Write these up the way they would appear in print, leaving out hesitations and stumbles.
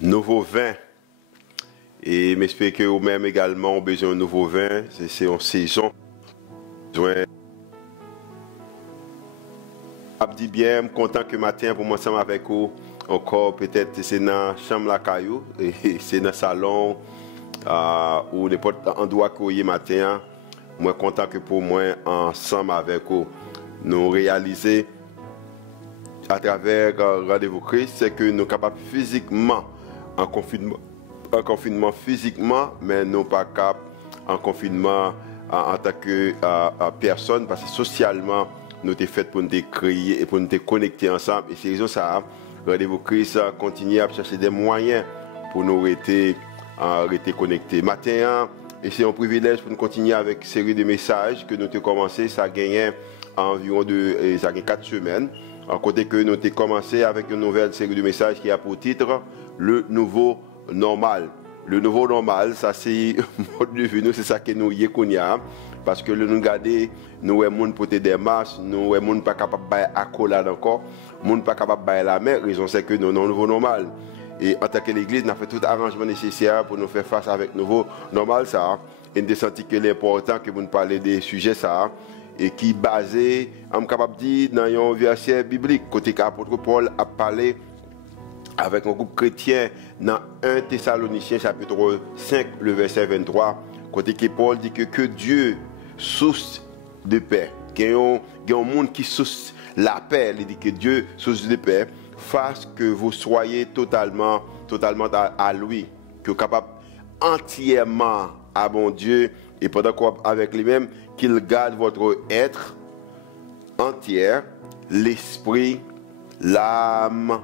nouveau vin. Et j'espère que vous-même également ont besoin de nouveau vin. C'est en saison. Je dis bien, je suis content que matin pour moi ensemble avec vous. Encore peut-être c'est dans la chambre la caillou, c'est dans le salon ou n'importe endroit que vous êtes matin. Je suis content que pour moi ensemble avec vous, nous réaliser à travers Rendez-vous Christ, c'est que nous sommes capables physiquement en confinement physiquement, mais nous pas capables en confinement en tant que personne, parce que socialement, nous sommes faits pour nous créer et pour nous connecter ensemble. Et c'est raison ça, Rendez-vous Christ continue à chercher des moyens pour nous rester connectés. Matin, et c'est un privilège pour nous continuer avec une série de messages que nous avons commencé. Ça a gagné environ 4 semaines. À côté que nous avons commencé avec une nouvelle série de messages qui a pour titre Le Nouveau Normal. Le nouveau normal, ça c'est mode de vie, c'est ça que nous y connaissons. Parce que nous regardons, nous sommes gens porter des masques, nous sommes gens pas capables de accolade encore, nous pas capables de la mer, raison c'est que nous sommes nouveau normal. Et en tant que l'église, nous avons fait tout arrangement nécessaire pour nous faire face avec le nouveau normal ça. Et nous senti que l'important que vous nous parlez des sujets ça. Et qui est basé, on est capable de dire, dans un verset biblique, côté qu'apôtre Paul a parlé avec un groupe chrétien dans 1 Thessaloniciens chapitre 5, le verset 23, côté que Paul dit que Dieu, source de paix, qu'il y a un monde qui source la paix, il dit que Dieu, source de paix, fasse que vous soyez totalement à lui, que vous capable entièrement à bon Dieu, et pendant qu'avec lui-même, qu'il garde votre être entier, l'esprit, l'âme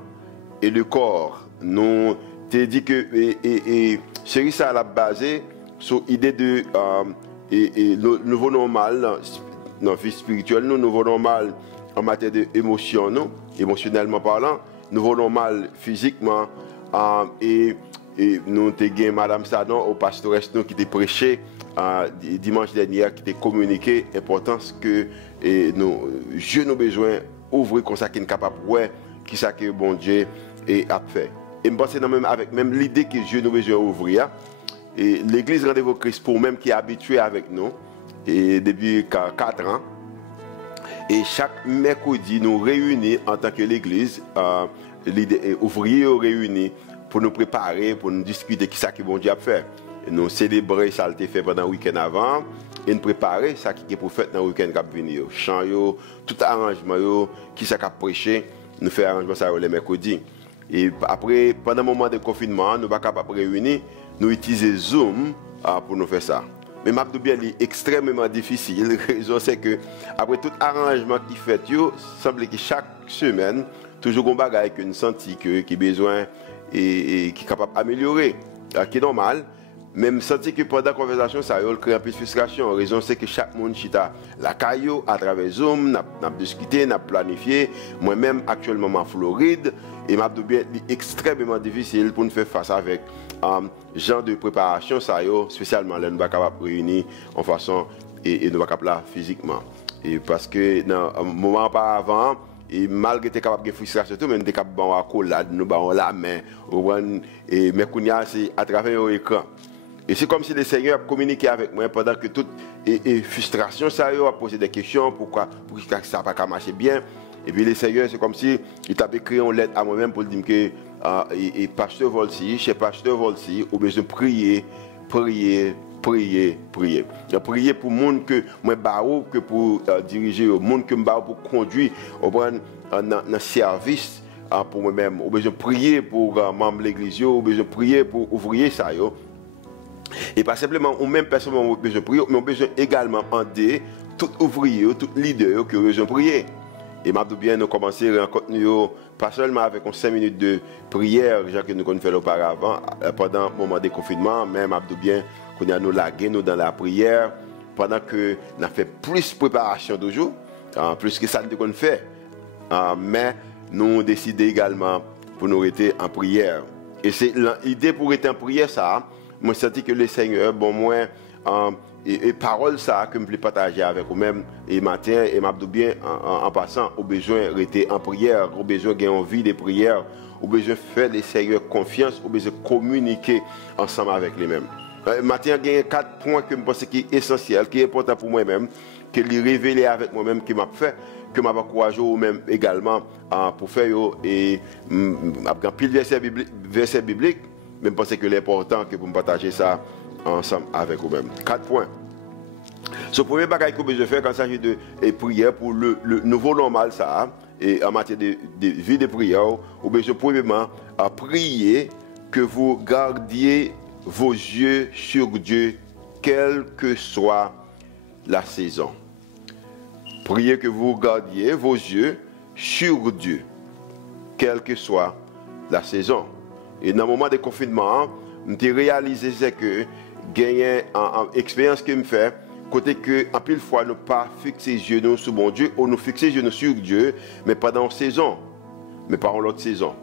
et le corps. Nous te dit que chérie, ça l'a basé sur l'idée de le nouveau normal dans la vie spirituelle, le nouveau normal en matière d'émotion, émotionnellement parlant, nouveau normal physiquement, et nous avons Madame Sadon au pastoresse qui t'a prêché dimanche dernier, qui t'a communiqué l'importance que Dieu nous besoin d'ouvrir comme ça, qui est capable de voir qui ça que bon Dieu a fait. Et je pense même avec même l'idée que Dieu nous besoin d'ouvrir. Et l'église Rendez-vous Christ pour même qui est habitué avec nous et depuis 4 ans. Et chaque mercredi, nous réunissons en tant que l'église, ouvriers réunis pour nous préparer, pour nous discuter de ce que bon Dieu a fait. Et nous célébrer ça a été fait pendant le week-end avant et nous préparer ça qui est pour faire dans le week-end qui va venir. Chant, tout arrangement, qui ça a prêché, nous faisons arrangement ça les mercredis. Et après, pendant le moment de confinement, nous ne sommes pas capables de réunir, nous utilisons Zoom pour nous faire ça. Mais je bien c'est extrêmement difficile. La raison c'est que après tout arrangement qui fait, il semble que chaque semaine, toujours un bagage avec une santé qui a besoin et qui est capable d'améliorer, qui est normal. Même senti que pendant la conversation, ça a créé un peu de frustration. La raison c'est que chaque monde chita la caillou à travers Zoom, n'a discuté, n'a planifié. Moi-même actuellement en Floride et m'a bien extrêmement difficile pour nous faire face avec genre de préparation ça spécialement là nous pas capable réunir en façon et nous pas capable là physiquement. Et parce que dans un moment auparavant et malgré tes capables de frustration tout mais nous capable bon accolade nous ba la main et mais kounya c'est à travers l'écran. Et c'est comme si le Seigneur a communiqué avec moi pendant que toute frustration, ça a posé des questions, pourquoi ça n'a pas marché bien. Et puis le Seigneur, c'est comme si il t'avait écrit une lettre à moi-même pour dire que Pasteur Volsi, chez Pasteur Volsi, on a besoin de prier. Prier pour le monde que moi que pour diriger, le monde que moi pour conduire, dans le service pour moi-même. On a besoin de prier pour membres de l'église, on a besoin de prier pour ouvrier ça. Et pas simplement, ou même personnellement, on a besoin de prier, mais on a besoin également d'aider tout ouvrier, tout leader qui a besoin de prier. Et m'a bien nous commencer à rencontrer pas seulement avec 5 minutes de prière, que nous avons fait auparavant, pendant le moment de confinement, mais m'a bien qu'on a nous lagué nous dans la prière, pendant que nous avons fait plus de préparation toujours, plus que ça nous avons fait. Mais nous avons décidé également pour nous rester en prière. Et c'est l'idée pour être en prière, ça. Moi, je sens que le Seigneur, bon, moi, et parole ça que je peux partager avec vous-même et matin, et m'a bien en passant, au besoin de rester en prière, au besoin d'avoir envie de prière, ou besoin de faire les Seigneur confiance, ou besoin de communiquer ensemble avec lui-même. Maintenant, il y a 4 points que je pense qui sont essentiels, qui sont importants pour moi-même, que les révéler avec moi-même, qui m'a fait, que m'a encouragé ou-même également pour faire et après pile verset biblique, mais je pense que l'important que pour me partager ça ensemble avec vous-même. 4 points. Ce premier bagage que je fais quand il s'agit de prière pour le nouveau normal, ça, et en matière de vie de prière, ou bien premièrement à prier que vous gardiez vos yeux sur Dieu, quelle que soit la saison. Priez que vous gardiez vos yeux sur Dieu, quelle que soit la saison. Et dans le moment de confinement, je réalisé que gagner en expérience que me fait, côté que en pile fois nous pas fixer les yeux nous sur mon Dieu, ou nous fixer les yeux sur Dieu, mais pas dans la saison, mais pas en l'autre saison.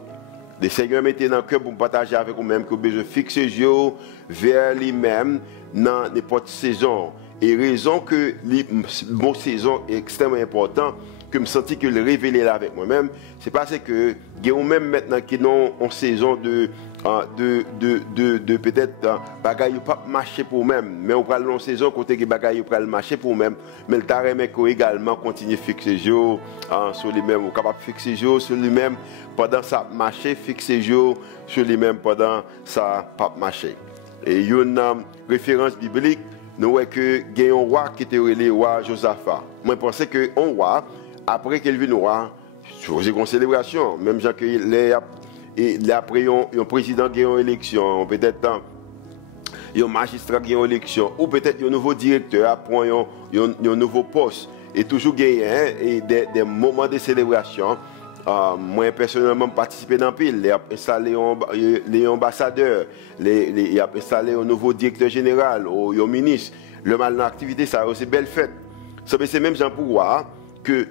Le Seigneur mettait dans le cœur pour partager avec vous-même que vous besoin fixer les yeux vers lui-même dans n'importe saison. Et raison que mon saison est extrêmement important, que me sentis que le révéler là avec moi-même, c'est parce que nous même maintenant qui n'ont en saison de peut-être bagaille pas marcher pour même, mais on parle en saison côté que bagaille pas marcher pour même, mais le taré qu'on également continue fixer jour sur lui-même, ou capable fixer jour sur lui-même pendant ça marcher, fixer jour sur lui-même pendant ça pas marcher. Et il y a une référence biblique. Nous voyons que il y a un roi qui était le roi Josaphat. Moi, je pensais que un roi, après qu'il vienne roi, je faisais une célébration. Même gens que après un président qui a une élection, peut-être un magistrat qui a une élection, ou peut-être un nouveau directeur apprend un nouveau poste. Et toujours gagner des moments de célébration. Moi personnellement participé dans pile, il a installé les ambassadeurs, il a installé un nouveau directeur général, un ministre. Le mal dans l'activité, ça c'est belle fête. C'est même Jean pour voir que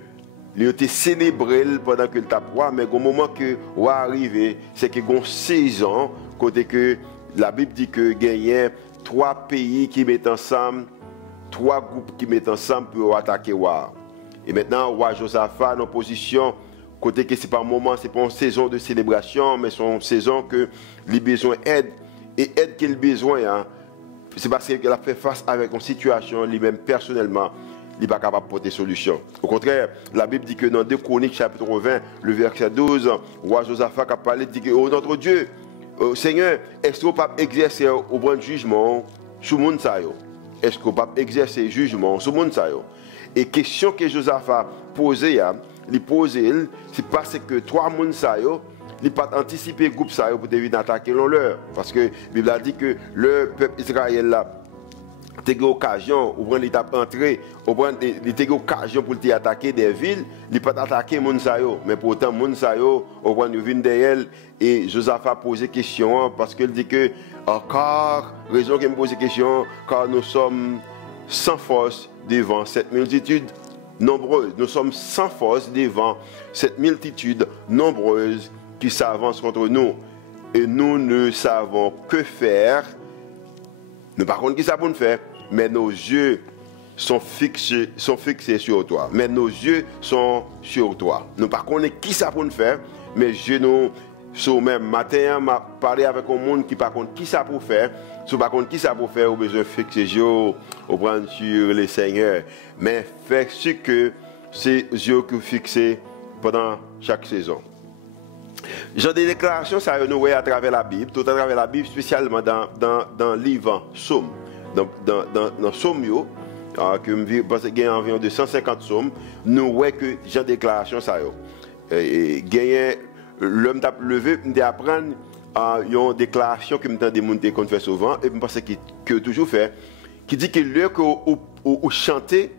il a été célébré pendant que le tape roi, mais au moment que roi arrivé, c'est que une saison côté que la Bible dit que gagnait 3 pays qui mettent ensemble, 3 groupes qui mettent ensemble pour attaquer roi. Et maintenant roi Josaphat en position côté que c'est pas un moment, c'est pas une saison de célébration, mais c'est une saison que les besoins aident. Et aide qu'il a besoin, hein, c'est parce qu'il a fait face avec une situation, lui-même personnellement, il n'est pas capable de porter solution. Au contraire, la Bible dit que dans 2 Chroniques, chapitre 20, le verset 12, roi Josaphat a parlé, dit que, oh notre Dieu, Seigneur, est-ce que vous ne pouvez pas exercer au bon jugement sur le monde? Est-ce que vous ne pouvez pas exercer jugement sur le monde? Et question que Josaphat posait, c'est parce que 3 personnes, ils n'ont pas anticipé le groupe pour éviter d'attaquer leur. Parce que la Bible a dit que le peuple israélien là, a eu l'occasion, ou prendre l'étape entrée, ou prendre l'occasion pour attaquer des villes, ils n'ont pas attaqué les gens. Mais pourtant, les gens, ou prendre une derrière, et Josaphat a posé question, parce qu'il dit que, car, raison qu'il me pose question, car nous sommes sans force devant cette multitude nombreuse. Nous sommes sans force devant cette multitude nombreuse qui s'avance contre nous. Et nous ne savons que faire. Nous par contre, qui ça pour nous faire? Mais nos yeux sont fixés sur toi. Mais nos yeux sont sur toi. Nous par contre, qui ça pour nous faire? Mais yeux nous sont même matin, m'a parlé avec un monde qui par contre, qui ça pour faire? Si par contre, qui ça pour faire? Au besoin de fixer les yeux, au prendre sur les seigneurs. Mais fait ce que c'est yeux que vous fixez pendant chaque saison. J'ai des déclarations, ça nous voit à travers la Bible, tout à travers la Bible, spécialement dans le livre Somme. Dans Somme, que je pense qu'il y a environ 250 Sommes, nous voyons que j'ai des déclarations, ça l'homme t'a levé, d'apprendre une déclaration que je démonté qu'on fait souvent, et je pense que toujours fait, qui dit que l'heure où chanter,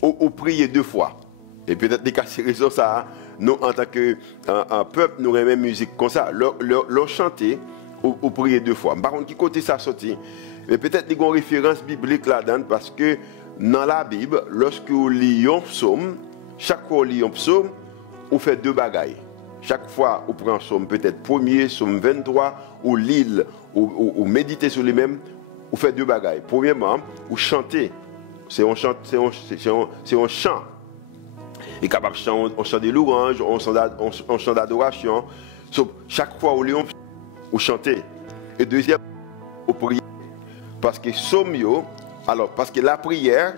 ou prier 2 fois. Et peut-être des cas c'est raison ça, nous en tant que peuple, nous aimons musique comme ça, leur chanter ou prier 2 fois. Par contre, qui côté ça sorti? Mais peut-être qu'il y a une référence biblique là-dedans, parce que dans la Bible, lorsque vous lisez un psaume, chaque fois que vous lisez un psaume, vous faites 2 bagailles. Chaque fois, vous prenez un psaume, peut-être premier, psaume 23, ou l'île, ou méditez sur lui-même, vous faites 2 bagailles. Premièrement, vous chantez. C'est un chant. Et capable de chanter, on chante des louanges, on chante d'adoration. Chaque fois au lion, au chanter. Et deuxième, au prier. Parce que alors, parce que la prière,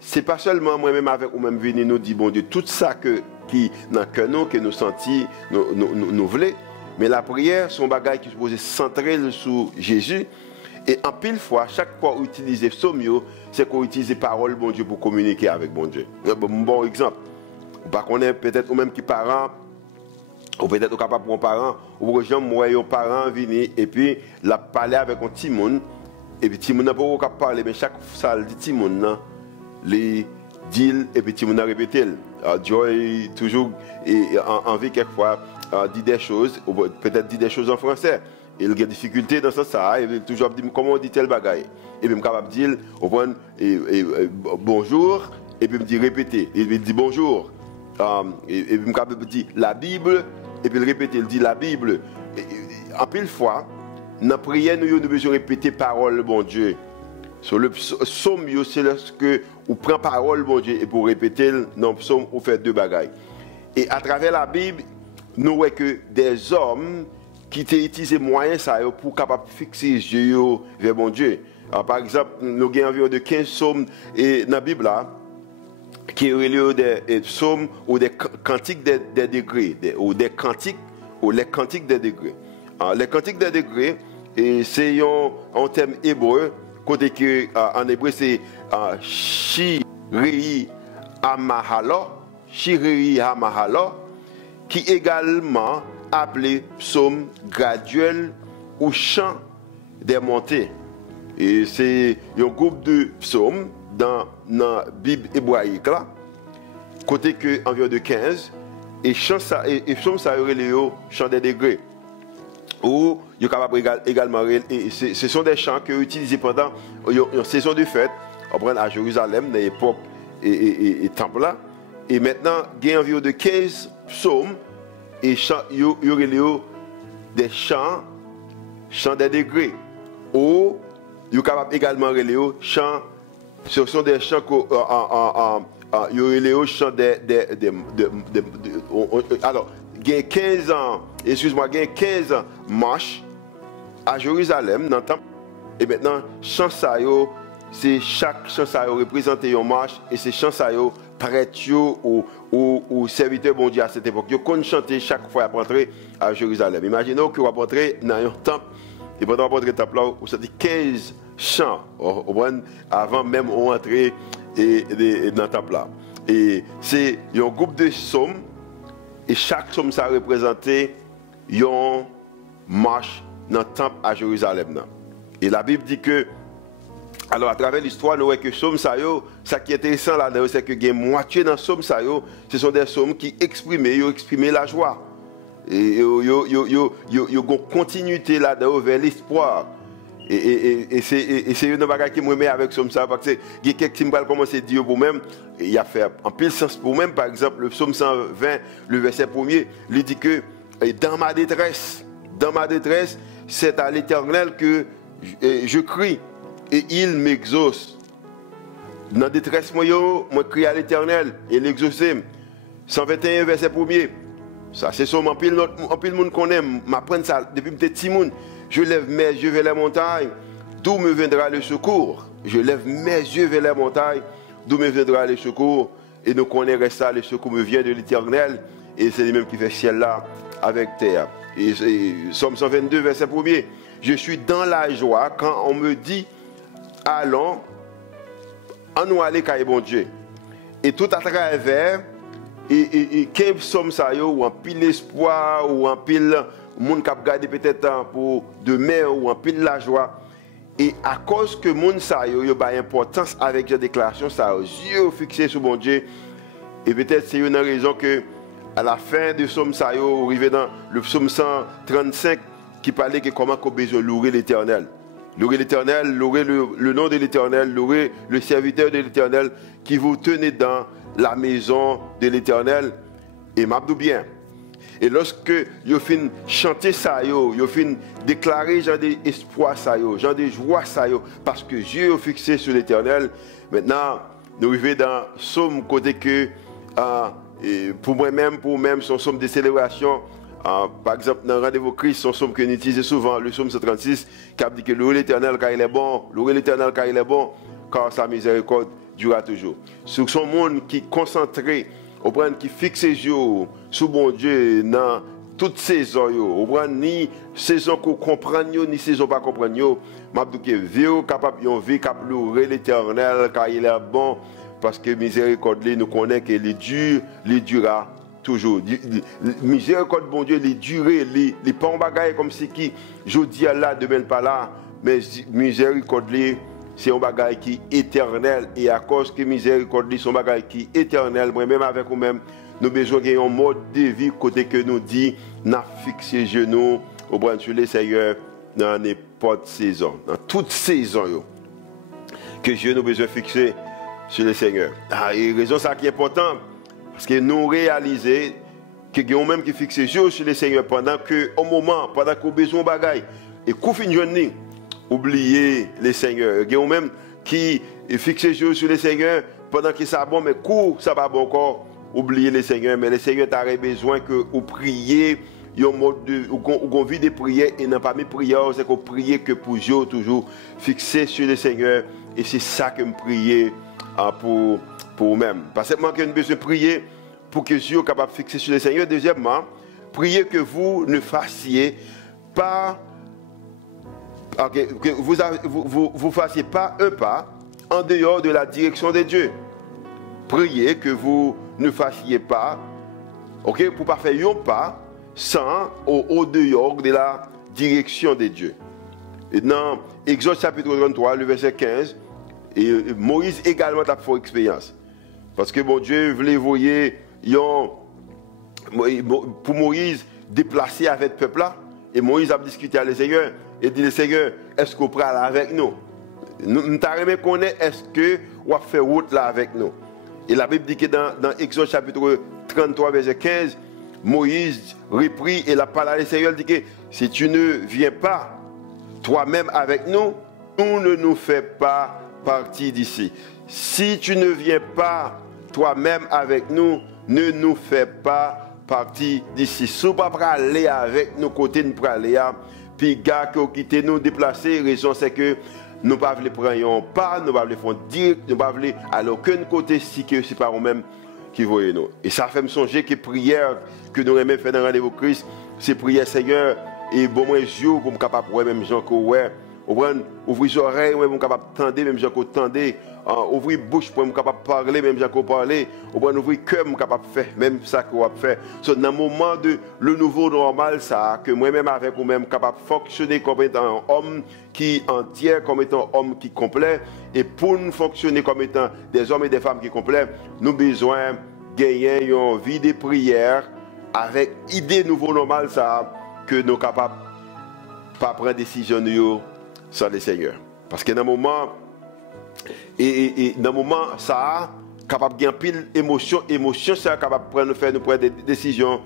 c'est pas seulement moi-même avec ou même venir nous dire, bon Dieu, tout ça qui dans que nous sentis, nous voulons, mais la prière, son bagage qui se pose centré sur Jésus. Et en pile fois, chaque fois qu'on utilise psaume, c'est qu'on utilise les paroles, bon Dieu, pour communiquer avec bon Dieu. Un bon exemple. Par contre, peut-être ou même qui parent, ou peut-être capable pour un parent, ou pour moi un parent venir et puis la parler avec un petit monde, et puis petit monde n'a pas capable parler, mais chaque salle dit petit monde, les dit et puis petit monde répéter. Joy toujours envie quelquefois dit des choses, ou peut-être dit des choses en français. Il y a des difficultés dans ça, il toujours dit comment on dit tel bagaille. Et puis, je suis capable de dire bonjour, et puis, je me dit répéter. Il me dit bonjour. Et puis, je suis capable de dire la Bible, et puis, répéter, il dit la Bible. En pile fois, dans la prière, nous avons besoin de répéter parole, bon Dieu. Sur le psaume, c'est lorsque on prend parole, bon Dieu, et pour répéter, dans le psaume, on fait deux bagailles. Et à travers la Bible, nous voyons que des hommes qui utilisent moyens pour capable fixer les yeux vers mon Dieu. Alors, par exemple, nous avons environ de 15 psaumes dans la Bible là, qui relèvent des psaumes ou des cantiques des degrés, ou des cantiques ou les cantiques des degrés. Alors, les cantiques des degrés, c'est un terme hébreu, côté que en hébreu c'est Shirei Hamahalo, qui également appelé psaume graduel ou chant des montées. Et c'est un groupe de psaumes dans la Bible hébraïque là, côté que environ de 15, et psaume ça aurait le chant des degrés. Ou il est capable également, ce sont des chants que utilisés pendant une saison de fête, à Jérusalem, dans l'époque et temple là. Et maintenant, il y a environ de 15 psaumes. Et il y aurait des chants des degrés. Ou il est capable également de chants, ce sont des chants il y aurait les chants alors, il y a 15 ans, excuse-moi, il y a 15 marches à Jérusalem dans le temple. Et maintenant, chant ça c'est chaque chant ça représente une marche et c'est chant ça prêtre ou serviteur bon Dieu à cette époque. Ils ont chanté chaque fois à rentrer à Jérusalem. Imaginez que vous rentrez dans un temple et pendant que vous rentrez dans le temple là, vous avez 15 chants avant même d'entrer dans le temple là. Et c'est un groupe de psaumes et chaque psaume ça représentait une marche dans le temple à Jérusalem. Et la Bible dit que alors, à travers l'histoire, nous voyons que psaume ça qui est intéressant là, c'est que la moitié dans psaume ça ce sont des psaumes qui expriment la joie. Et il y a une continuité là-dedans vers l'espoir. Et c'est une bagage qui me met avec psaume ça, parce que il y a quelques symboles commencer à dire pour même, il y a fait en pile sens pour même, par exemple, le psaume 120, le verset 1er, il dit que dans ma détresse, c'est à l'Éternel que je crie. Et il m'exauce. Dans la détresse, moi crie à l'Éternel et l'exauce. 121, verset 1er. Ça, c'est ça, en pile monde qu'on aime. M'apprendre ça depuis petit monde. Je lève mes yeux vers les montagnes. D'où me viendra le secours? Je lève mes yeux vers les montagnes. D'où me viendra le secours? Et nous connaissons ça, le secours me vient de l'Éternel. Et c'est lui-même qui fait ciel là avec terre. Et Somme 122, verset 1er. Je suis dans la joie quand on me dit allons, en nous aller car bon Dieu. Et tout à travers, et qu'un psaume ça ou en pile espoir, ou en pile monde qui a gardé peut-être pour demain, ou en pile la joie. Et à cause que monde ça yo a importance avec la déclaration, ça yeux fixés sur bon Dieu. Et peut-être c'est une raison que à la fin de psaume ça yo, arrivé dans le psaume 135 qui parlait que comment qu'on besoin louer l'Éternel. Louez l'Éternel, louez le nom de l'Éternel, louez le serviteur de l'Éternel qui vous tenez dans la maison de l'Éternel. Et m'abdou bien. Et lorsque vous fin chanter ça, vous fin déclarer genre d'espoir ça, genre de joie ça, parce que Dieu est fixé sur l'Éternel. Maintenant, nous arrivons dans Somme côté que pour moi-même, son somme de célébration Par exemple, dans le rendez-vous Christ, son psaume que nous utilisons souvent, le psaume 136, qui dit que louez l'Éternel car il est bon, louez l'Éternel car il est bon, car sa miséricorde durera toujours. Sur son monde qui est concentré, qui fixe ses yeux sur bon Dieu dans toutes saisons, ni saison qu'on comprend, ni saison pas comprendre, m'a dit que vie capable de vivre, capable de louer l'Éternel car il est bon, parce que miséricorde nous connaît que les dur, les durera toujours. Miséricorde bon Dieu, les durer, les pas en bagaille comme si qui je dis là demain pas là, mais miséricorde c'est un bagaille qui est éternel, et à cause que miséricorde c'est un bagaille qui est éternel, moi-même avec vous-même, nous avons besoin d'un mode de vie côté que nous dit, n'a fixé genoux au bras sur les Seigneur dans n'importe saison, dans toute saison que Dieu nous besoin de fixer sur le Seigneur. Et raison ça qui est important, parce que nous réalisons que nous même qui fixent les yeux sur le Seigneur pendant que au moment, pendant qu'on a besoin de bagaille, et qu'on finit de oublier le Seigneur. Nous même qui fixent les yeux sur le Seigneur pendant que ça bon, mais coup ça va bon encore oublier le Seigneur. Mais le Seigneur a besoin que vous priez, vous vie de prière et non pas mes prières, c'est qu'on prie que pour Dieu toujours fixé sur le Seigneur. Et c'est ça que je prie pour vous-même. Parce que moi, que nous besoin de prier pour que Dieu soit capable de fixer sur le Seigneur. Deuxièmement, priez que vous ne fassiez pas, que vous fassiez pas un pas en dehors de la direction de Dieu. Priez que vous ne fassiez pas, pour ne pas faire un pas sans au dehors de la direction de Dieu. Et dans Exode chapitre 33, le verset 15, et Moïse également a fait expérience. Parce que bon Dieu voulait voyer pour Moïse déplacer avec le peuple là. Et Moïse a discuté avec le Seigneur et dit le Seigneur, est-ce qu'on prend là avec nous? Nous t'arrêtons connaître, est-ce que on va faire route là avec nous? Et la Bible dit que dans Exode chapitre 33, verset 15, Moïse reprit et la parole du Seigneur dit que si tu ne viens pas toi-même avec nous, nous ne nous faisons pas partie d'ici. Si tu ne viens pas toi-même avec nous, ne nous fais pas partie d'ici. Si vous ne pouvez pas aller avec nous côté, nous pouvons aller. Puis, gars qui ont quitté nous, déplacer, la raison c'est que nous ne pouvons pas prendre pas, nous ne pouvons pas faire direct, nous ne pouvons pas aller à aucun côté si ce n'est pas nous-mêmes qui voyons nous. Et ça fait me songer que prière que nous aimons faire dans le rendez-vous Christ, c'est prière Seigneur, et bon, moi, je suis capable de voir même gens que ouais. Ouvrir les oreilles, on est capable d'entendre, même gens qu'on entendait. Ouvrir la bouche pour être capable de parler, même gens qu'on parlait. Ouvrir le cœur, on est capable de faire, même ça qu'on va faire. So, dans le moment de le nouveau normal, ça, que moi-même avec vous-même, capable de fonctionner comme étant un homme qui entier, comme étant un homme qui complet. Et pour nous fonctionner comme étant des hommes et des femmes qui complets, nous avons besoin de gagner une vie de prière avec idée nouveau normal, ça, que nous sommes capables de pas prendre décision sans le Seigneur. Parce que dans le moment, dans le moment, ça capable de pile émotion, ça capable de prendre des décisions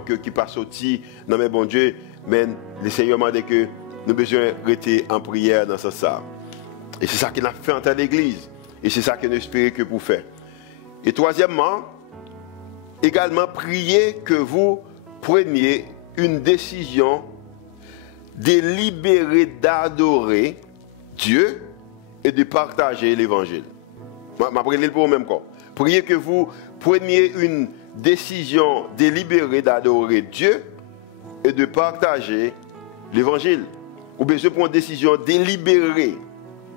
qui passent au-dessus dans mes bon Dieu. Mais le Seigneur m'a dit que nous avons besoin de rester en prière dans ce sens. Et c'est ça qu'il a fait en tant d'église. Et c'est ça que nous espérons que pour faire. Et troisièmement, également priez que vous preniez une décision délibérée d'adorer Dieu et de partager l'évangile. Je vais pour même corps. Priez que vous preniez une décision délibérée d'adorer Dieu et de partager l'évangile. Ou bien je prends une décision délibérée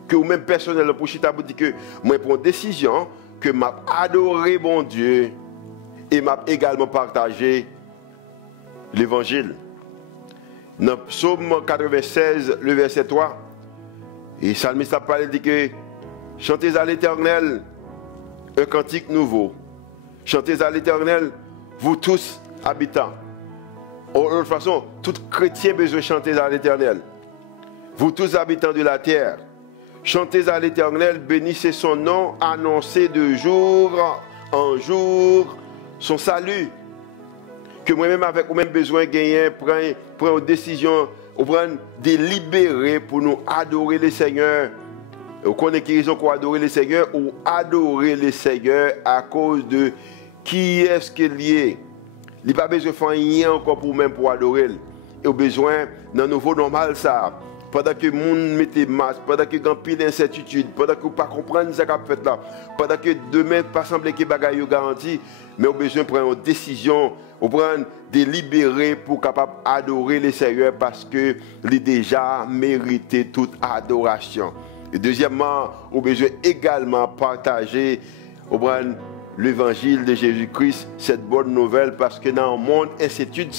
que vous-même personnellement pour chita vous dit que moi prends une décision que m'a adoré mon Dieu et m'a également partagé l'évangile. Dans Psaume 96, le verset 3, et Psalmiste a parlé dit que chantez à l'Éternel un cantique nouveau. Chantez à l'Éternel, vous tous habitants. De toute façon, tout chrétien a besoin de chanter à l'Éternel. Vous tous habitants de la terre, chantez à l'Éternel, bénissez son nom, annoncez de jour en jour son salut. Que moi-même avec vous-même besoin de gagner, prendre une décision, prendre délibérée pour nous adorer le Seigneur. Vous connaissez qui raison pour adorer le Seigneur ou adorer le Seigneur à cause de qui est-ce qu'il est. Il n'a pas besoin de faire rien encore pour même pour adorer. Il a besoin d'un nouveau normal ça. Pendant que le monde mette masque, pendant que grand pile d'incertitude, pendant que vous ne comprenez pas ce qu'on fait là, pendant que demain pas semble que bagaille garanti, mais on a besoin de prendre une décision, de prendre délibérer pour capable adorer le Seigneur parce que il a déjà mérité toute adoration. Et deuxièmement, on a besoin également partager l'évangile de Jésus-Christ, cette bonne nouvelle, parce que dans le monde incertitude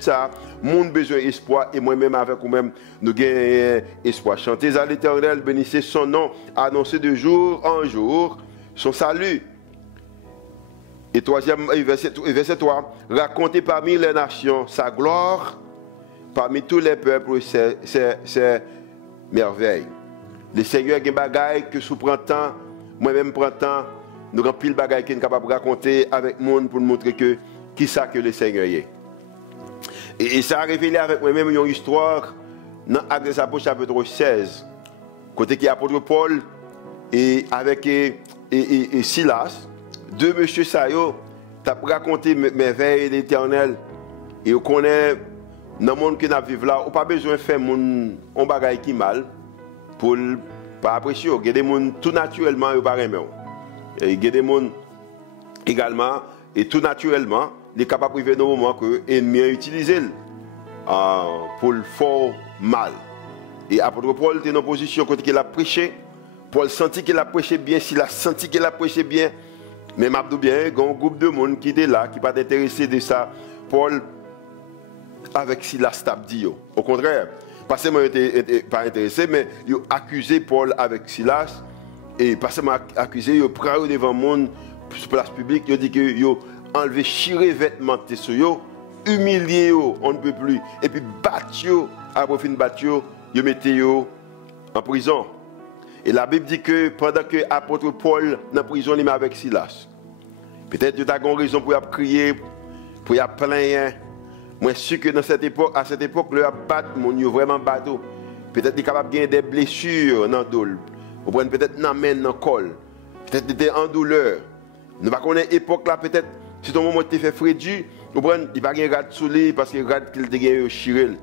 ça, le monde besoin d'espoir, et moi-même avec vous-même, nous gagnons espoir. Chantez à l'Éternel, bénissez son nom, annoncez de jour en jour son salut. Et troisième, verset 3, racontez parmi les nations sa gloire, parmi tous les peuples ses merveilles. Le Seigneur a des bagailles que sous printemps, moi-même printemps, nous avons pile de bagailles qui sont capables de raconter avec le monde pour nous montrer que qui ça que le Seigneur est. Et ça a révélé avec moi-même une histoire dans Actes des Apôtres chapitre 16, côté qui est apôtre Paul et avec Silas, deux monsieur Sayo, tu as raconté merveilles de l'Éternel et on connaît dans le monde que nous vivons là, on n'a pas besoin de faire un bagaille qui mal pour ne pas apprécier. Il y a des gens tout naturellement qui ne pas aimer. Il y a des gens également, et tout naturellement, il est capable de vivre dans le moment que l'ennemi a utilisé pour le faire mal. Et apôtre Paul était dans une position quand il a prêché. Paul sentit qu'il a prêché bien, s'il a senti qu'il a prêché bien. Mais je bien, il y a un groupe de monde qui était là, qui n'est pas intéressé de ça. Paul, avec Silas, t'a dit. Au contraire, pas seulement pas intéressé, mais il a accusé Paul avec Silas. Et pas seulement accusé, il a pris devant le monde, sur place publique, il a dit qu'il a enlevé, chiré vêtements sur eux, humilié, on ne peut plus. Et puis battu, après fin battu, il mettait en prison. Et la Bible dit que pendant que l'apôtre Paul est dans la prison, il est avec Silas. Peut-être que tu as une raison pour crier, pour plaindre. Moi, je suis sûr que à cette époque, le battre, il a vraiment battu. Peut-être qu'il est capable de gagner des blessures dans le dos. Peut-être dans la main, dans le col. Peut-être qu'il était en douleur. Nous ne connaissons pas l'époque là, peut-être, si ton moment te fait frédu, il n'y a pas de rade sous lui parce que le rade qu'il te gagne au chirel.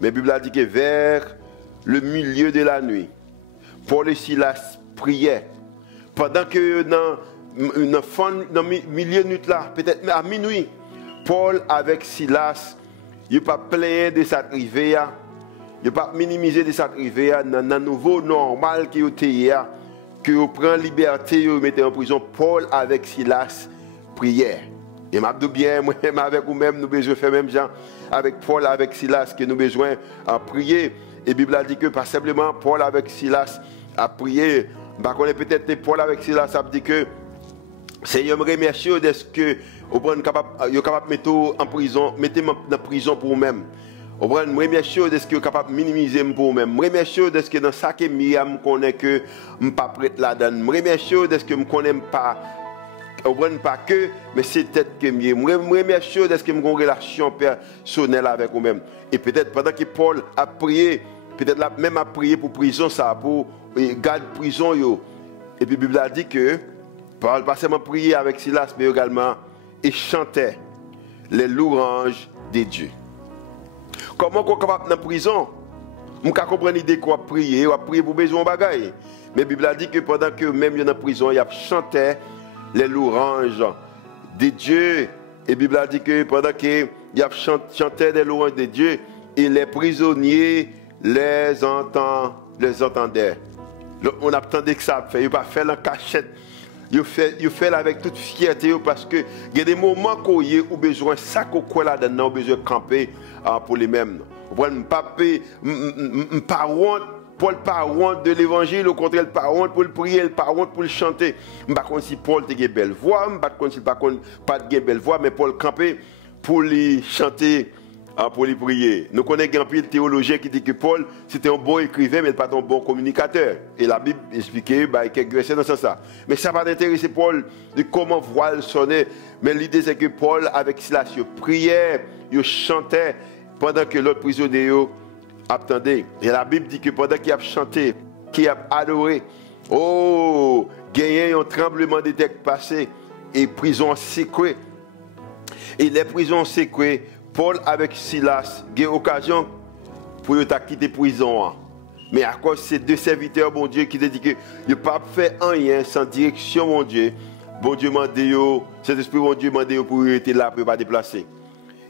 Mais la Bible a dit que vers le milieu de la nuit, Paul et Silas priaient. Pendant que dans le milieu de la nuit là, peut-être à minuit, Paul avec Silas, il n'a pas plaint de cette arrivée, il n'a pas minimisé de cette arrivée dans le nouveau normal qui était que vous prenez liberté, vous mettez en prison. Paul avec Silas priait. Et m'a dit bien, moi-même avec vous-même, nous besoin faire même gens avec Paul avec Silas que nous besoin prier. Et la Bible a dit que pas simplement Paul avec Silas a prié. Bah, peut-être Paul avec Silas a dit que Seigneur me remercie de ce que vous êtes capable de mettre en prison, mettez-moi dans la prison pour vous-même. Je vous remercie de ce que vous êtes capable de minimiser pour vous-même. Je vous remercie de ce que dans chaque milieu, je connais que je ne suis pas prêt là-dedans. Je vous remercie de ce que je ne connais pas. Pas que, mais c'est peut-être que je vous remercie de ce que j'ai une relation personnelle avec vous-même. Et peut-être pendant que Paul a prié, peut-être même a prié pour prison, ça, pour garder prison. Et puis la Bible a dit que Paul pas seulement prié avec Silas, mais également il chantait les louanges de Dieu. Comment on est capable dans la prison? On peut comprendre l'idée qu'on a prié pour besoin de bagaille. Mais la Bible a dit que pendant que même dans la prison, il a chanté les louanges de Dieu. Et la Bible a dit que pendant qu'il a chanté les louanges de Dieu, et les prisonniers les entendaient. On attendait que ça fait. Il n'a pas fait la cachette. Il fait avec toute fierté parce que il y a des moments où il y a besoin de ça qu'on a là-dedans, besoin de camper pour les mêmes. Pas honte, Paul pas honte de l'évangile, au contraire, pas honte pour le prier, pas honte pour le chanter. Je ne sais pas si Paul a une belle voix, je ne sais pas si pas de belle voix, mais Paul campé pour lui chanter, pour lui prier. Nous connaissons un peu de théologien qui dit que Paul, c'était un bon écrivain, mais pas un bon communicateur. Et la Bible expliquait quelques versets dans ce sens. Mais ça va intéresser Paul de comment voix sonnait. Mais l'idée, c'est que Paul, avec Silas, il priait, il chantait, pendant que l'autre prisonnier attendait. Et la Bible dit que pendant qu'il a chanté, qu'il a adoré, il y a un tremblement de terre passé et prison secrète. Et les prisons, c'est que Paul avec Silas ont eu l'occasion pour quitter la prison. Mais à cause de ces deux serviteurs, bon Dieu, qui te dit que ne pas faire rien sans direction, mon Dieu. Bon Dieu m'a dit, cet esprit, bon Dieu m'a dit pour être là, pour ne pas déplacer.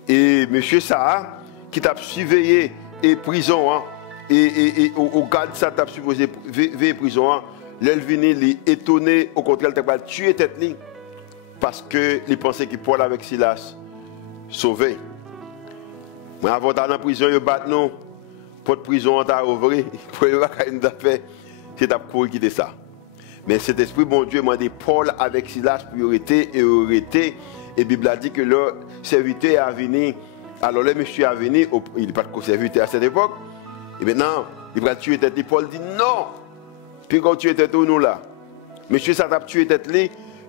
Et monsieur ça, qui t'a surveillé et prison, et au garde ça t'a supposé veiller prison, l'Elvini est étonné, au contraire, il t'a tué tête ligne parce qu'il pensait que Paul avec Silas sauvé. Mais avant d'aller en prison, il bat non. Pour de prison, on a ouvert. Pour le faire, c'est à courir quitter ça. Mais cet esprit, bon Dieu, m'a dit Paul avec Silas, priorité et autorité. Et la Bible a dit que le serviteur est venu. Alors le monsieur est venu, il n'est pas de serviteur à cette époque. Et maintenant, il va tuer tête. Paul dit non. Puis quand tu étais tout nous là, monsieur, ça t'a tué tête,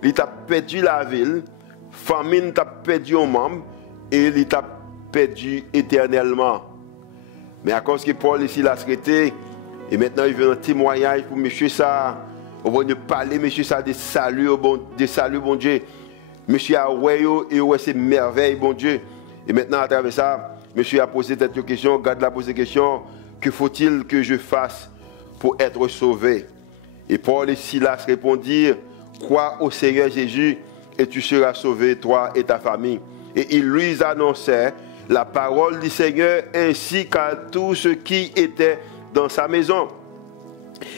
il t'a perdu la ville, famine t'a perdu un membre, et il t'a perdu éternellement. Mais à cause que Paul ici l'a traité, et maintenant il veut un témoignage pour monsieur ça, on va parler, monsieur ça, des saluts, bon Dieu. Monsieur a oué et oué c'est merveille, bon Dieu. Et maintenant à travers ça, monsieur a posé cette question, garde la posé question, que faut-il que je fasse pour être sauvé? Et Paul et Silas répondirent, crois au Seigneur Jésus et tu seras sauvé, toi et ta famille. Et ils lui annonçaient la parole du Seigneur ainsi qu'à tous ceux qui étaient dans sa maison.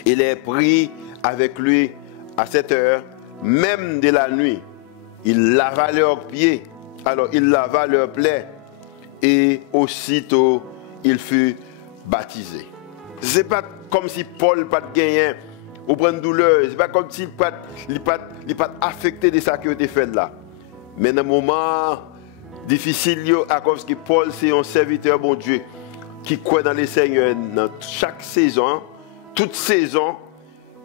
Il est pris avec lui à cette heure, même de la nuit. Il lava leurs pieds, alors il lava leurs plaies, et aussitôt il fut baptisé. Ce n'est pas comme si Paul n'a pas gagné ou prend douleur, ce n'est pas comme s'il n'a pas affecté de ça qui a été fait là. Mais dans un moment difficile, à cause que Paul, c'est un serviteur, bon Dieu, qui croit dans les Seigneurs dans chaque saison, toute saison,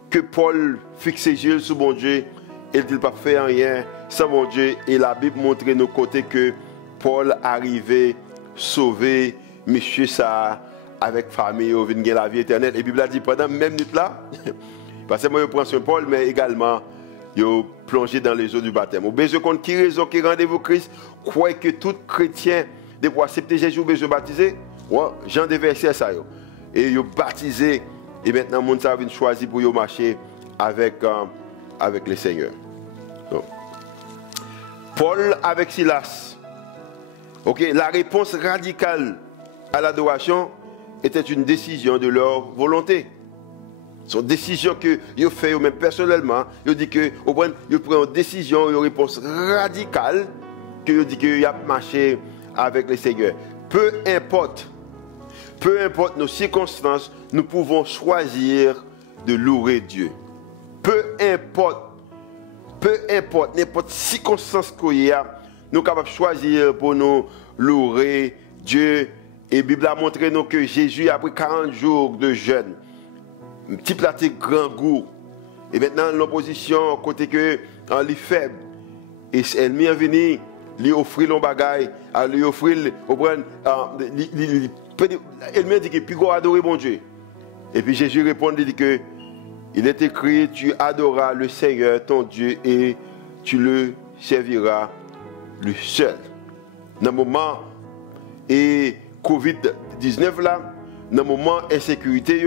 que Paul fixe ses yeux sur bon Dieu, et il n'a pas fait rien sans mon Dieu. Et la Bible montre nos côtés que Paul arrivait sauver monsieur ça avec famille, au vient la vie éternelle. Et la Bible a dit pendant même minute là, parce que moi je prends sur Paul, mais également je plongé dans les eaux du baptême. Ou besoin contre qui raison qui rendez-vous Christ, croyez que tout chrétien doit accepter Jésus, besoin de baptiser. Ouais, Jean des versets ça yo. Et yo baptisé. Et maintenant, mon ça vient choisir pour yo marcher avec le Seigneur. Donc, Paul avec Silas. Ok, la réponse radicale à l'adoration était une décision de leur volonté. C'est une décision que ils fait eux-mêmes personnellement. Ils disent que ils prennent une décision, une réponse radicale que ils disent qu'ils ont marché avec le Seigneur. Peu importe nos circonstances, nous pouvons choisir de louer Dieu. Peu importe n'importe circonstance qu'il y a, nous sommes capables de choisir pour nous louer Dieu. Et la Bible a montré nous que Jésus, après 40 jours de jeûne, un petit plat de grand goût, et maintenant l'opposition, côté que elle est faible, et elle m'est venue, lui offrir le bagaille, lui offrir, elle m'a dit que puis go adorer mon Dieu. Et puis Jésus répond, il dit que il est écrit, tu adoreras le Seigneur ton Dieu et tu le serviras lui seul. Dans le moment et Covid-19 là, dans le moment insécurité,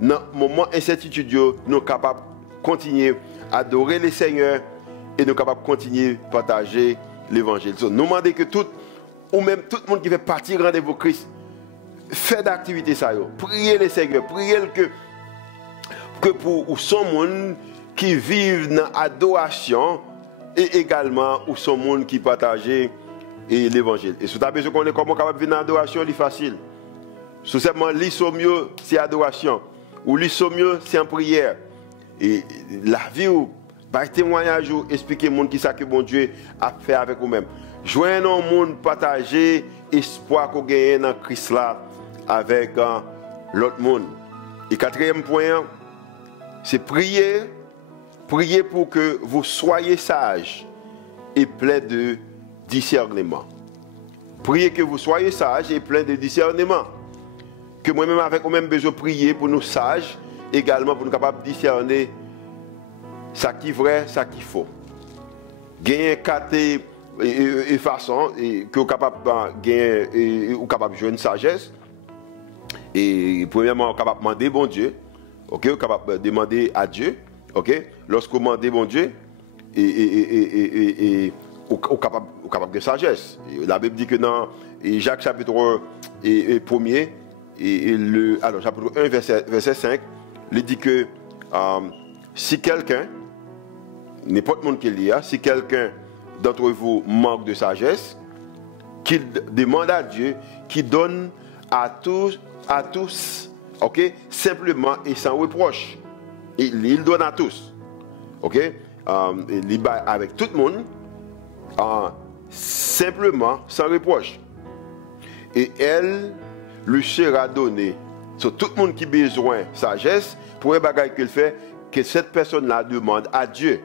dans le moment incertitude, nous sommes capables de continuer à adorer le Seigneur et nous sommes capables de continuer à partager l'évangile. Nous demandons que tout, ou même tout le monde qui fait partie du rendez-vous Christ, fait d'activité ça. Priez le Seigneur, priez que pour son monde qui vivent dans l'adoration et également pour son monde qui partage l'évangile. Et si tu as besoin de connaître comment capable de vivre dans l'adoration, c'est facile. Tout simplement, lire mieux, c'est adoration. Ou lire mieux, c'est en prière. Et la vie, par témoignage, expliquer au monde qui ça que bon Dieu a fait avec vous-même. Joignez au monde, partager l'espoir qu'on gagne dans Christ là avec l'autre monde. Et quatrième point, c'est prier pour que vous soyez sages et pleins de discernement. Priez que vous soyez sages et pleins de discernement. Que moi-même avec moi-même besoin de prier pour nous sages, également pour nous capables de discerner ce qui est vrai, ce qui est faux. Gagner et façon que vous capable gagner ou capable jouer une sagesse. Et premièrement, vous capable demander bon Dieu. OK, vous capable demander à Dieu. OK, lorsque vous demandez bon Dieu et vous capable de sagesse. La Bible dit que dans Jacques chapitre 1er alors chapitre 1 verset 5, il dit que si quelqu'un, n'importe monde qui lit, si quelqu'un d'entre vous manque de sagesse, qu'il demande à Dieu, qui donne à tous, ok, simplement et sans reproche. Il donne à tous, ok, il bat avec tout le monde, simplement sans reproche. Et elle lui sera donnée. So, tout le monde qui a besoin de sagesse, pour un bagage qu'il fait, que cette personne-là demande à Dieu.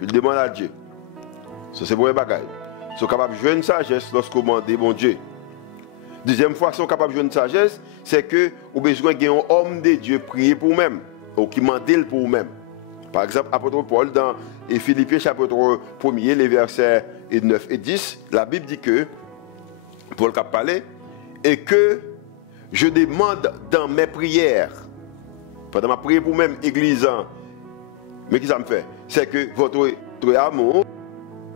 Il demande à Dieu. So, c'est pour un bagage. Ils sont capables de jouer une sagesse lorsque vous demandez bon Dieu. Deuxième fois, ils sont capables de jouer une sagesse, c'est que vous avez besoin d'un homme de Dieu prier pour vous-même, ou qui demande pour vous-même. Par exemple, apôtre Paul, dans Philippiens chapitre 1er, les versets 9 et 10, la Bible dit que, Paul a parlé, et que je demande dans mes prières, pendant ma prière pour même église, mais qu'est-ce que ça me fait? C'est que votre amour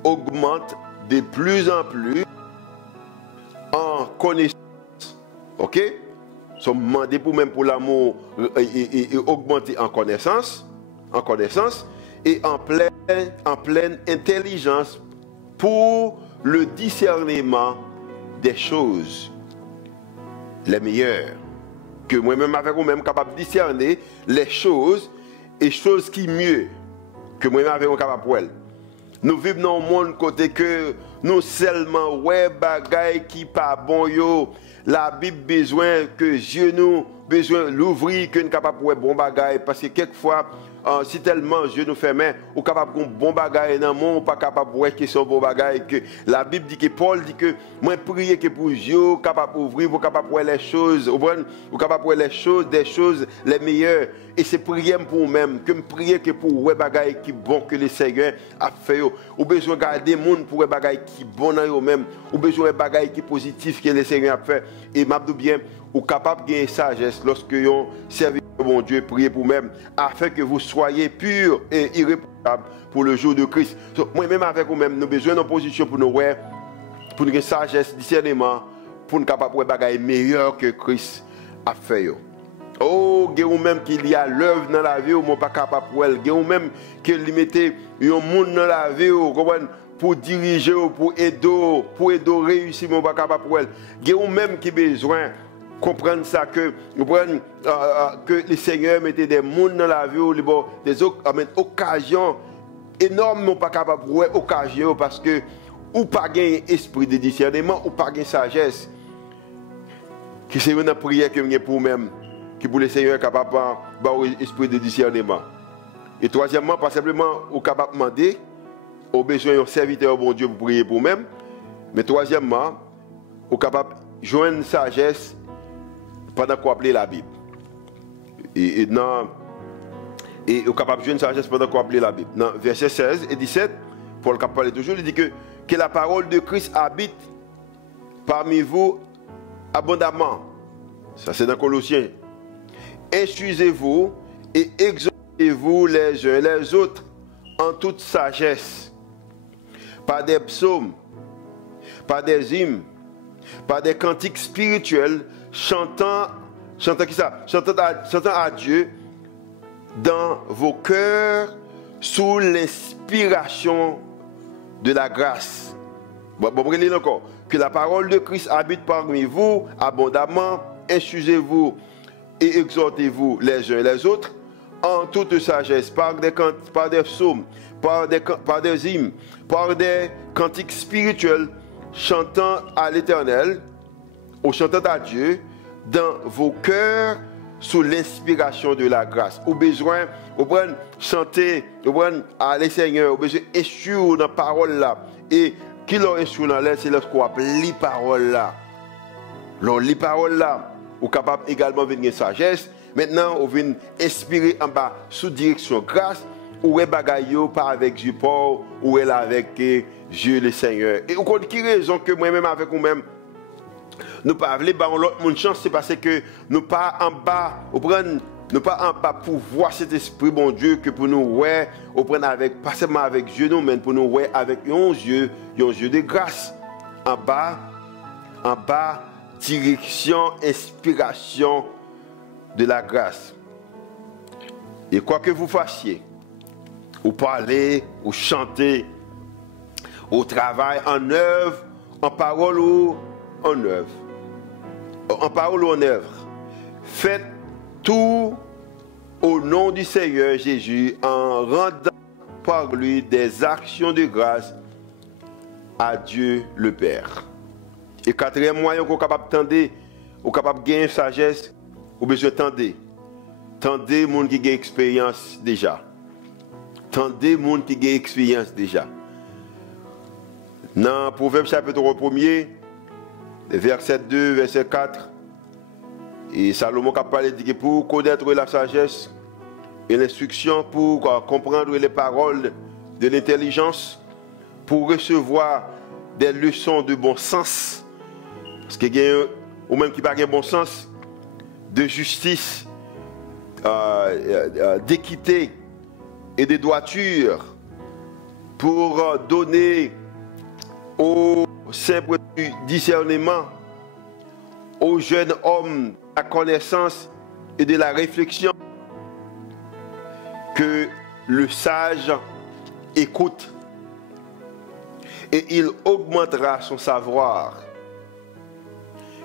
augmente de plus en plus en connaissance. Ok? So, demander pour même pour l'amour et augmenter en connaissance et en pleine intelligence pour le discernement des choses les meilleures. Que moi-même avec vous-même capable de discerner les choses et choses qui mieux que moi-même avec vous capable pour elle. Nous vivons dans un monde côté que nous seulement ouais bagaille qui pas bon yo. La Bible besoin que Dieu nous besoin l'ouvrir que nous capable pour bon bagaille parce que quelquefois si tellement Dieu nous fait main ou capable de bon bagaille dans monde pas capable voir que son bon bagaille que la Bible dit que Paul dit que moi prier que pour Dieu capable ouvrir pour capable voir les choses ou capable voir les choses des choses les meilleures et c'est prier pour même que me prier que pour ouais bagaille qui bon que le Seigneur a fait ou besoin garder monde pour ouais bagaille qui bon dans eux même ou besoin bagaille qui positif que le Seigneur a fait et m'abdou bien ou capable de gagner sagesse lorsque vous servez bon Dieu, priez pour vous-même, afin que vous soyez purs et irréprochables pour le jour de Christ. So, moi-même avec vous-même, nous avons besoin d'une position pour nous voir, pour nous avoir sagesse, discernement, pour nous capables de faire des choses meilleures que Christ a fait. Oh, il y a même qu'il y a l'œuvre dans la vie, ou pas capable pour elle. Il y a même qu'il limite un monde dans la vie, pour diriger, pour aider réussir, mais pas capable pour elle. Il y a même qui a besoin comprendre ça que le Seigneur mettait des mondes dans la vie des occasions énormes pas capable de voir occasion parce que ou pas gain esprit de discernement ou pas gain sagesse qui c'est une prière que pour même qui pour le Seigneur capable d'avoir esprit de discernement et troisièmement pas simplement ou capable demander au besoin d'un serviteur bon Dieu pour prier pour même mais troisièmement ou capable joindre sagesse pendant qu'on appelle la Bible. Et vous capable de jouer une sagesse pendant qu'on appelle la Bible. Dans versets 16 et 17, Paul parle toujours, il dit que la parole de Christ habite parmi vous abondamment. Ça c'est dans Colossiens. Instruisez-vous et exhortez-vous les uns les autres en toute sagesse, par des psaumes, par des hymnes, par des cantiques spirituels, chantant à Dieu dans vos cœurs sous l'inspiration de la grâce. Bon, encore. Que la parole de Christ habite parmi vous abondamment, instruisez-vous et exhortez-vous les uns les autres en toute sagesse, par des psaumes, par des hymnes, par des cantiques spirituels, chantant à l'Éternel, ou chantant à Dieu dans vos cœurs sous l'inspiration de la grâce. Au besoin, au besoin chanter, au besoin aller Seigneur, au besoin instruire dans la parole là. Et qui leur instruit dans l'air, c'est lorsqu'on appelle les paroles là. Les paroles là, on est capable également de venir sagesse. Maintenant, on vient inspirer en bas sous direction grâce. ou est bagaille pas avec Dieu Paul, ou est là avec Dieu le Seigneur. Et on qui raison que moi-même avec vous-même, nous pas voulons ba l'autre monde chance, c'est parce que nous pas en bas, nous pas en bas pour voir cet esprit bon Dieu que pour nous ouais, on prend avec pas seulement avec Dieu nous, mais pour nous ouais avec un Dieu de grâce. En bas, direction, inspiration de la grâce. Et quoi que vous fassiez, ou parlez, ou chantez, ou travail en œuvre, en parole ou en œuvre. En parole ou en œuvre. Faites tout au nom du Seigneur Jésus en rendant par lui des actions de grâce à Dieu le Père. Et quatrième moyen qu'on est capable d'entendre, ou capable de gagner sagesse, ou besoin d'entendre. Tendez les gens qui ont expérience déjà. Tendez les gens qui ont expérience déjà. Dans Proverbe chapitre 1er, verset 2, verset 4, et Salomon a parlé de pour connaître la sagesse et l'instruction, pour comprendre les paroles de l'intelligence, pour recevoir des leçons de bon sens, parce qu'il y a ou même qui n'a pas bon sens, de justice, d'équité et de droiture, pour donner au simple discernement, aux jeunes hommes la connaissance et de la réflexion, que le sage écoute et il augmentera son savoir.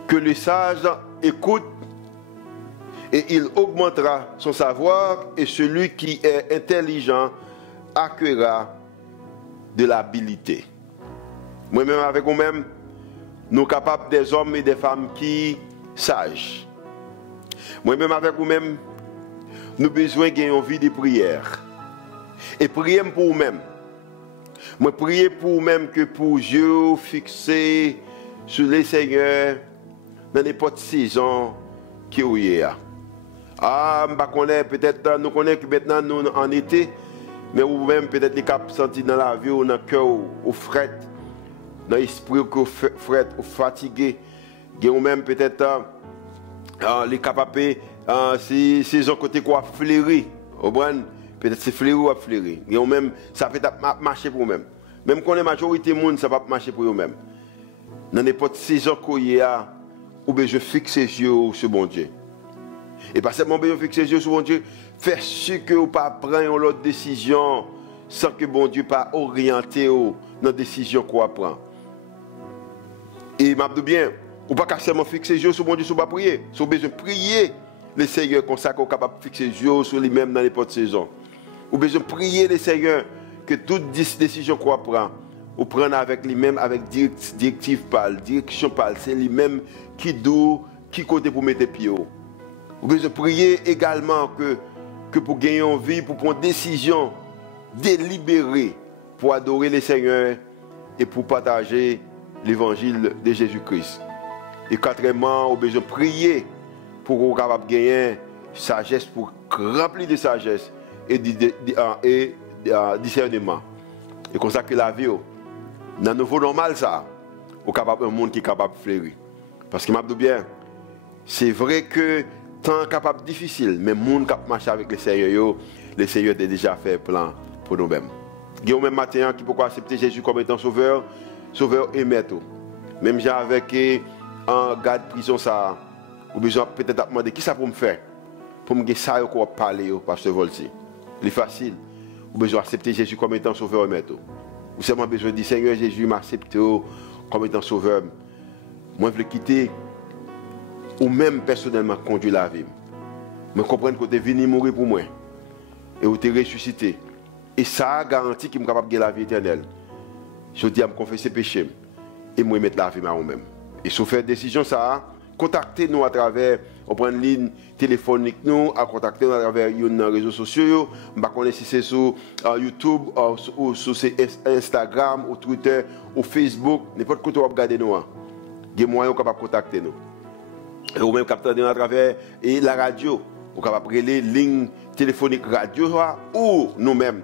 Que le sage écoute et il augmentera son savoir, et celui qui est intelligent acquérera de l'habileté. Moi-même avec vous-même, nous sommes capables des hommes et des femmes qui sages. Moi-même avec vous-même, nous avons besoin d'une vie de prière. Et prier pour vous-même. Moi, prier pour vous-même que pour Dieu fixer sur les seigneurs dans n'importe saison qui est. Ah, peut-être nous connaissons que maintenant nous en été, mais vous-même peut-être les cap sentis dans la vie ou dans le cœur ou fret, dans l'esprit ou fret ou fatigué, ou même peut-être les capables si saison côté quoi fleurir, peut-être c'est fleurir ou fleurir, ou même ça peut marcher pour vous-même. Même quand la majorité du monde ça va marcher pour vous-même. Dans n'importe saison qu'il y a, ou bien je fixe les yeux sur bon Dieu. Et pas seulement je fixe les yeux sur bon Dieu, faire sûr que vous ne preniez pas l'autre décision sans que bon Dieu pas orienté dans la décision qu'on prend. Et m'a dit bien, ou pas seulement fixer les yeux sur bon Dieu, sur pas prier. Vous besoin de prier le Seigneur comme ça qu'on est capable de fixer les yeux sur lui-même dans n'importe saison. Vous besoin de prier le Seigneur que toute décision qu'on prend, vous prenez avec lui-même, avec directive pâle, direction pâle, c'est lui-même qui doit, qui côté pour mettre pied haut. Vous besoin prier également que pour gagner en vie, pour prendre une décision délibérée pour adorer le Seigneur et pour partager l'évangile de Jésus-Christ. Et quatrièmement, vous besoin prier pour que vous soyez capable de gagner sagesse, pour remplir de sagesse et discernement. Et comme ça que la vie, dans le nouveau normal, ça, vous capable un monde qui est capable de fleurir. Parce que je dis bien, c'est vrai que temps capable difficile, mais le monde qui marche avec le Seigneur a déjà fait plan pour nous-mêmes. Il y a même matin qui peut accepter Jésus comme étant sauveur et maître. Même j'ai avec un garde prison ça, ou besoin peut-être demander qui ça pour me faire, pour me dire ça qu'on parler au pasteur Volti. C'est facile. Ou besoin accepter Jésus comme étant sauveur et maître. Ou seulement besoin de dire Seigneur Jésus m'accepte comme étant sauveur. Moi je veux quitter ou même personnellement conduire la vie. Mais comprendre que tu es venu mourir pour moi et que tu es ressuscité. Et ça garantit qu'il est capable de gagner la vie éternelle. Je dis à me confesser péché et me mettre la vie à moi-même. Et si vous faites décision, ça, contactez-nous à travers, on prend une ligne téléphonique, nous, à contacter nous à travers les réseaux sociaux. Je ne sais pas si c'est sur YouTube, ou sur Instagram, ou Twitter, ou Facebook, n'importe quoi vous regardez nous. Il y a moyen de contacter nous. Ou même capter à travers la radio, ou capable de les lignes téléphonique radio ou nous-mêmes.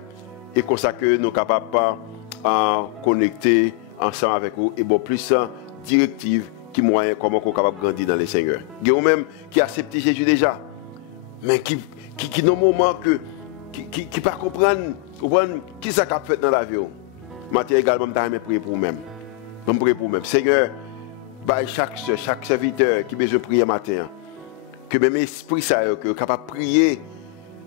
Et comme ça que nous sommes capables de connecter ensemble avec vous et bon plus directive qui moyen comment qu'on est capable de grandir dans les Seigneurs. Il y a même qui acceptent Jésus déjà, mais qui dans moment que qui pas comprendre qui ça qu'a fait dans la vie. Matin également je prier pour vous-même. Je prie pour vous-même. Seigneur, by chaque serviteur qui besoin de prier matin, que même esprit ça que capable de prier,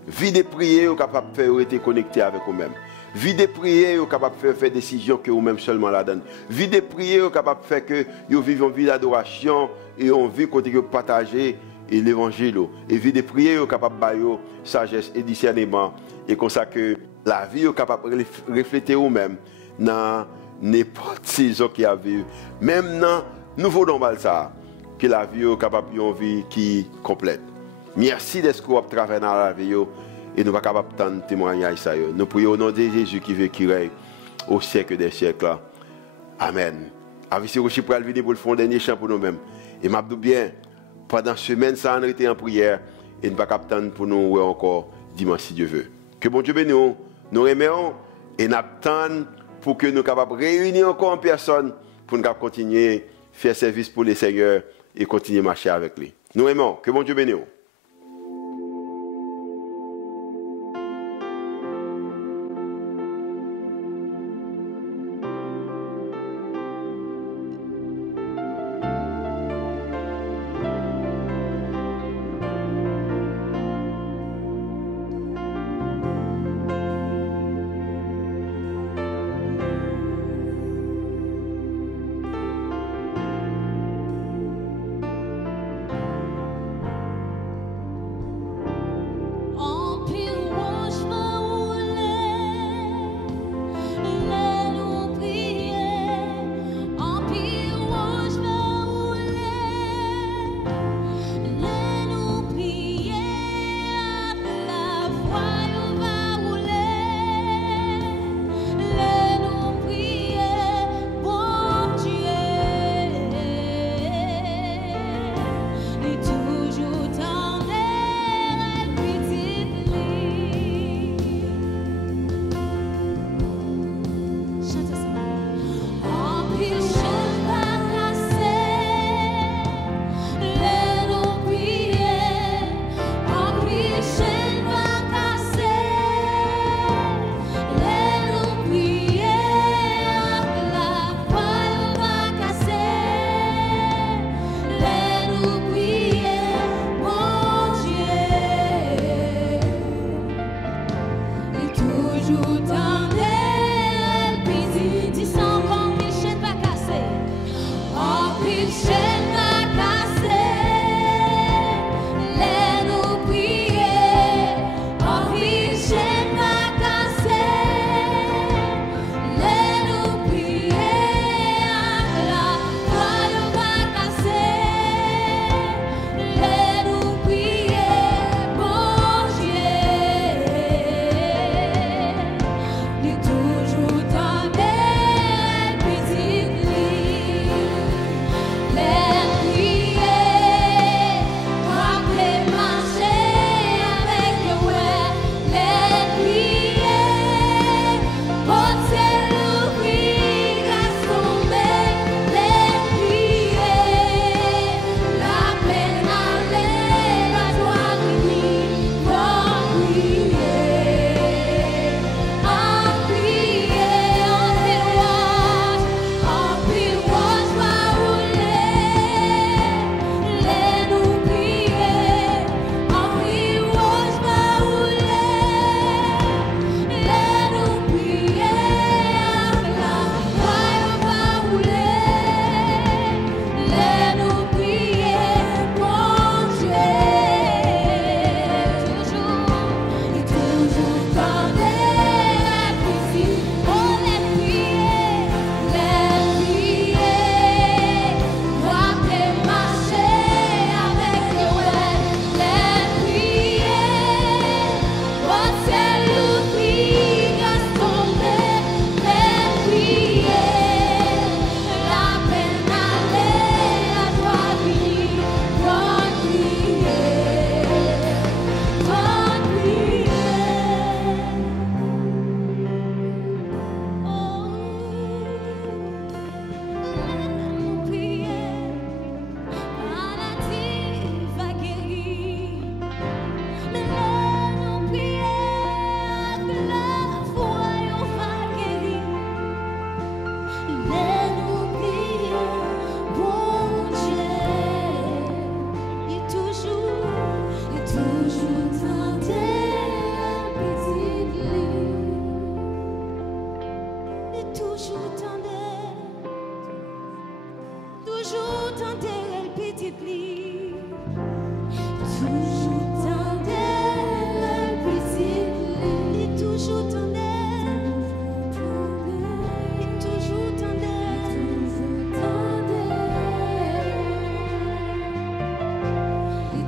vie de prier, capable de faire être connecté avec vous-même. Vie de prier, vous capable de faire des décisions que vous-même seulement la donne. Vie de prier, vous capable de faire que vous vivez une vie d'adoration et une vie côté que partager l'évangile. Et vie de prier, vous capable de faire sagesse et discernement. Et comme ça que la vie, vous capable de refléter vous-même dans n'importe saison qui a vécu. Même dans nouveau normal ça, que la vie est capable d'une vie qui est complète. Merci d'être que vous travaillez dans la vie. Et nous ne sommes pas capables de témoigner ça. Nous prions au nom de Jésus qui veut qui règne au siècle des siècles. Amen. Avec ce que pour venir pour le fond dernier chant pour nous-mêmes. Et m'a dit bien, pendant la semaine, ça a été en prière. Et nous ne sommes pas capables pour nous voir encore dimanche si Dieu veut. Que bon Dieu bénisse nous remercions et nous attendons pour que nous soyons capables de réunir encore en personne pour nous continuer à faire service pour les seigneurs et continuer à marcher avec lui. Nous aimons. Que bon Dieu bénisse.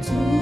tout